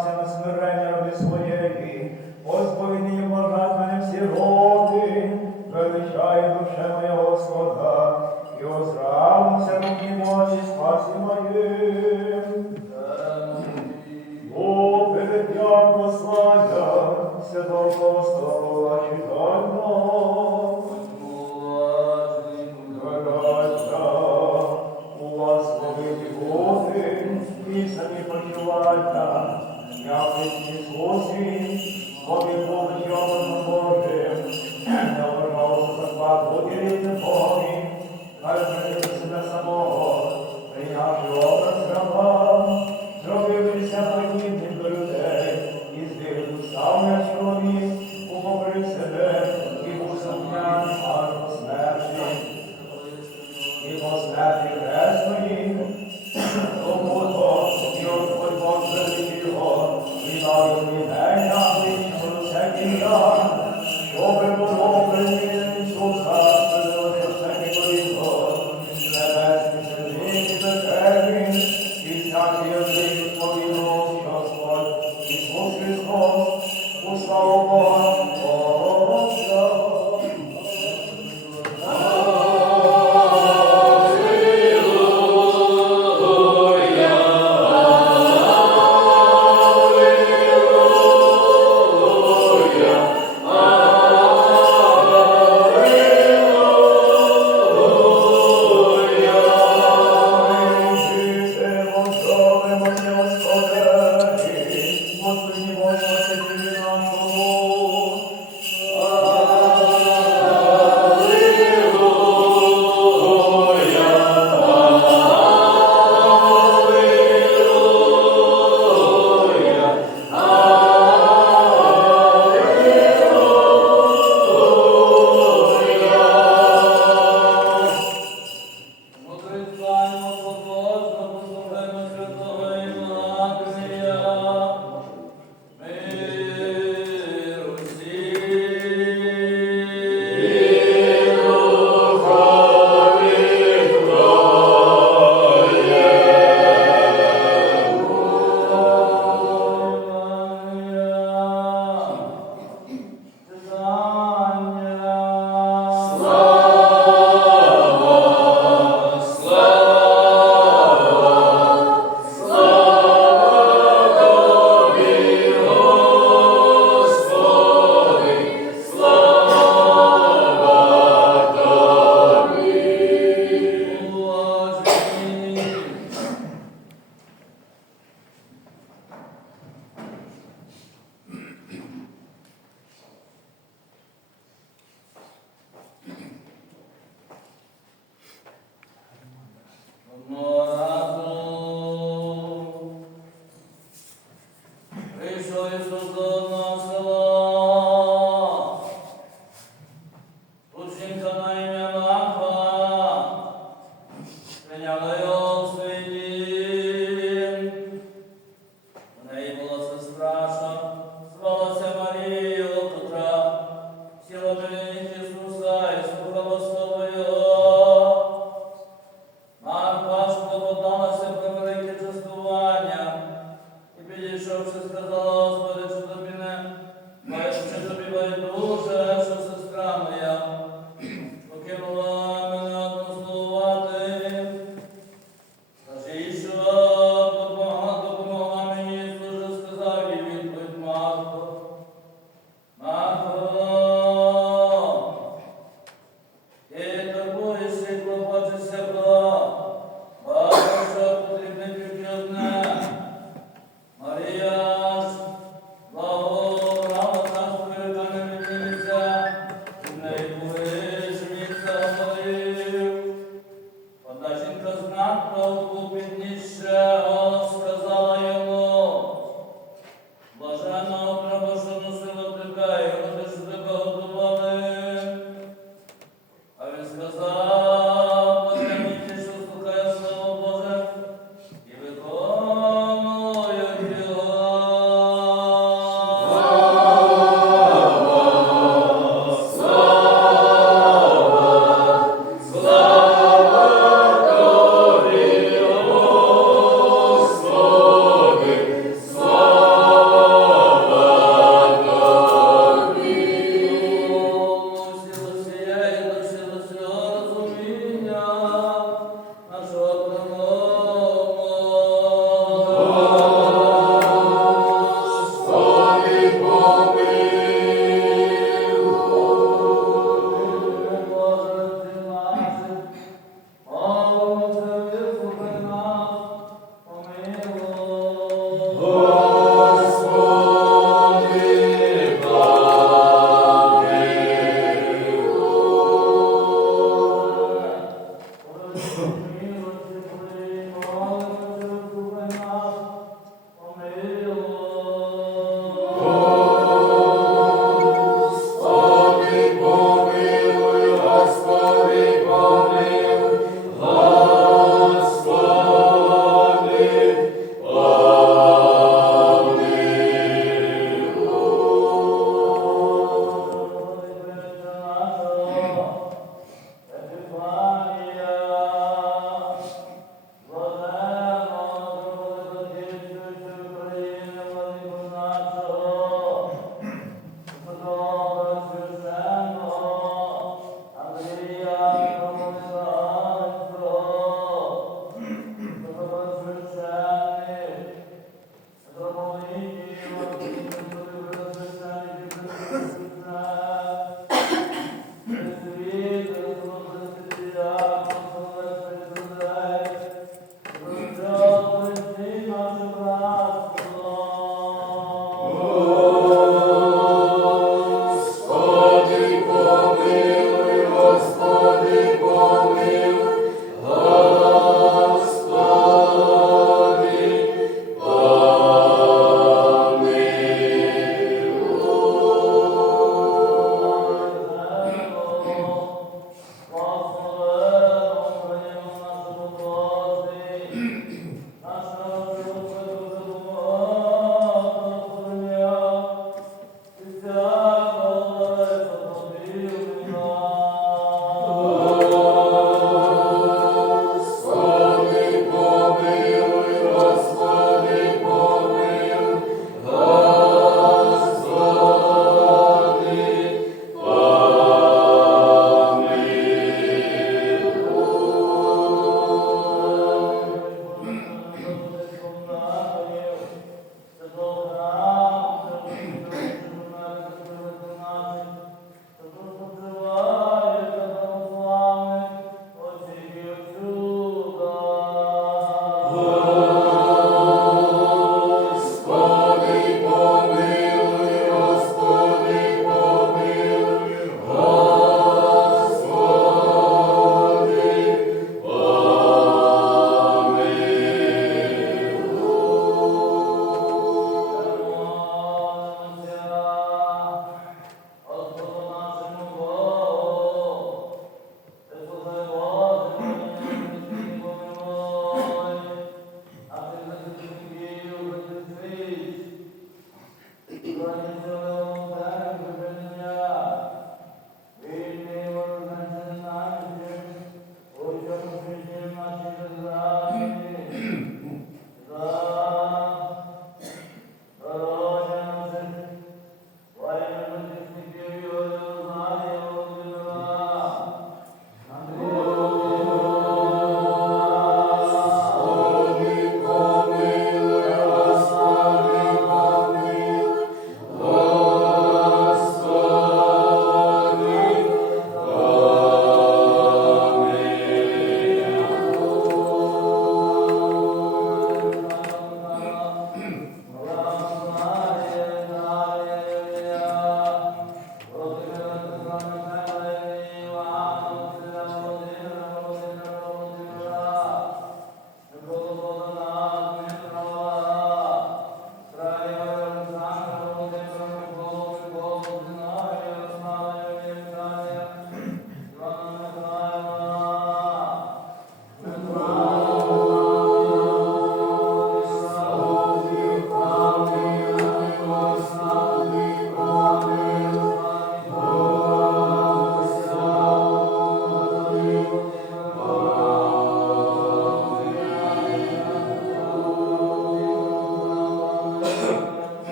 поклався на смирення роди своєї, Господи, блажать мене всі роди, величає душе моя Господа, і озрався мені мочі спасі моїм. Бо перед дням послання, святого Господа, читання,